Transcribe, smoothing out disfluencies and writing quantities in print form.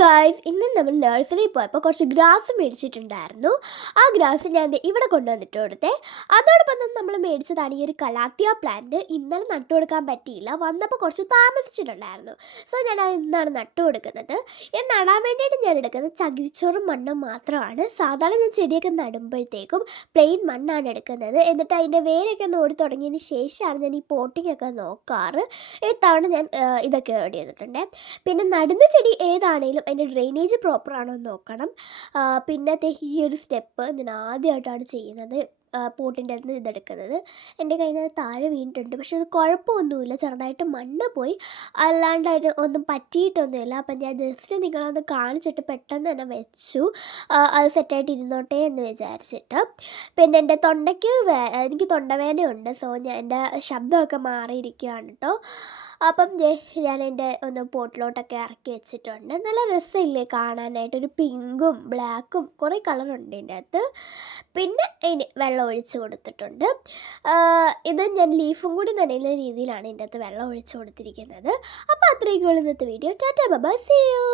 Guys, ഇന്ന് നമ്മൾ നഴ്സറിയിൽ പോയപ്പോൾ കുറച്ച് ഗ്രാസ് മേടിച്ചിട്ടുണ്ടായിരുന്നു. ആ ഗ്രാസ് ഞാൻ ദേ ഇവിടെ കൊണ്ടുവന്നിട്ട് കൊടുത്തേ. അതോടൊപ്പം തന്നെ നമ്മൾ മേടിച്ചതാണ് ഈ ഒരു കലാത്തിയ പ്ലാന്റ്. ഇന്നലെ നട്ടു കൊടുക്കാൻ പറ്റിയില്ല, വന്നപ്പോൾ കുറച്ച് താമസിച്ചിട്ടുണ്ടായിരുന്നു. സോ ഞാൻ അത് ഇന്നാണ് നട്ടു കൊടുക്കുന്നത്. ഞാൻ നടാൻ വേണ്ടിയിട്ട് ഞാൻ എടുക്കുന്നത് ചകിരിച്ചോറും മണ്ണും മാത്രമാണ്. സാധാരണ ഞാൻ ചെടിയൊക്കെ നടുമ്പോഴത്തേക്കും പ്ലെയിൻ മണ്ണാണ് എടുക്കുന്നത്. എന്നിട്ട് അതിൻ്റെ വേരൊക്കെ ഒന്ന് ഓടി തുടങ്ങിയതിന് ശേഷമാണ് ഞാൻ ഈ പോട്ടിംഗ് ഒക്കെ നോക്കാറ്. ഇത്തവണ ഞാൻ ഇതൊക്കെ റെഡി ചെയ്തിട്ടുണ്ട്. പിന്നെ നടുന്ന ചെടി ഏതാണേലും അതിൻ്റെ ഡ്രെയിനേജ് പ്രോപ്പറാണോ എന്ന് നോക്കണം. പിന്നത്തെ ഈ ഒരു സ്റ്റെപ്പ് ഞാൻ ആദ്യമായിട്ടാണ് ചെയ്യുന്നത്. പോട്ടിൻ്റെ അകത്ത് നിന്ന് ഇതെടുക്കുന്നത് എൻ്റെ കയ്യിൽ നിന്ന് താഴെ വീണിട്ടുണ്ട്. പക്ഷെ അത് കുഴപ്പമൊന്നുമില്ല, ചെറുതായിട്ട് മണ്ണ് പോയി, അല്ലാണ്ട് അതിന് ഒന്നും പറ്റിയിട്ടൊന്നുമില്ല. അപ്പം ഞാൻ ജസ്റ്റ് നിങ്ങളത് കാണിച്ചിട്ട് പെട്ടെന്ന് തന്നെ വെച്ചു. അത് സെറ്റായിട്ട് ഇരുന്നോട്ടെ എന്ന് വിചാരിച്ചിട്ട്. പിന്നെ എൻ്റെ തൊണ്ടയ്ക്ക് എനിക്ക് തൊണ്ടവേദനയുണ്ട്. സോ ഞാൻ എൻ്റെ ശബ്ദമൊക്കെ മാറിയിരിക്കുകയാണ് കേട്ടോ. അപ്പം ഞാൻ എൻ്റെ ഒന്ന് പോട്ടിലോട്ടൊക്കെ ഇറക്കി വെച്ചിട്ടുണ്ട്. നല്ല രസമില്ലേ കാണാനായിട്ട്, ഒരു പിങ്കും ബ്ലാക്കും കുറേ കളറുണ്ട് ഇതിൻ്റെ അകത്ത്. പിന്നെ ഇനി വെള്ളം ഒഴിച്ച് കൊടുത്തിട്ടുണ്ട്. ഇത് ഞാൻ ലീഫും കൂടി നനയുന്ന രീതിയിലാണ് ഇതിൻ്റെ അകത്ത് വെള്ളം ഒഴിച്ച് കൊടുത്തിരിക്കുന്നത്. അപ്പോൾ അത്രയൊക്കെയുള്ള ഇന്നത്തെ video. Tata bye, see U.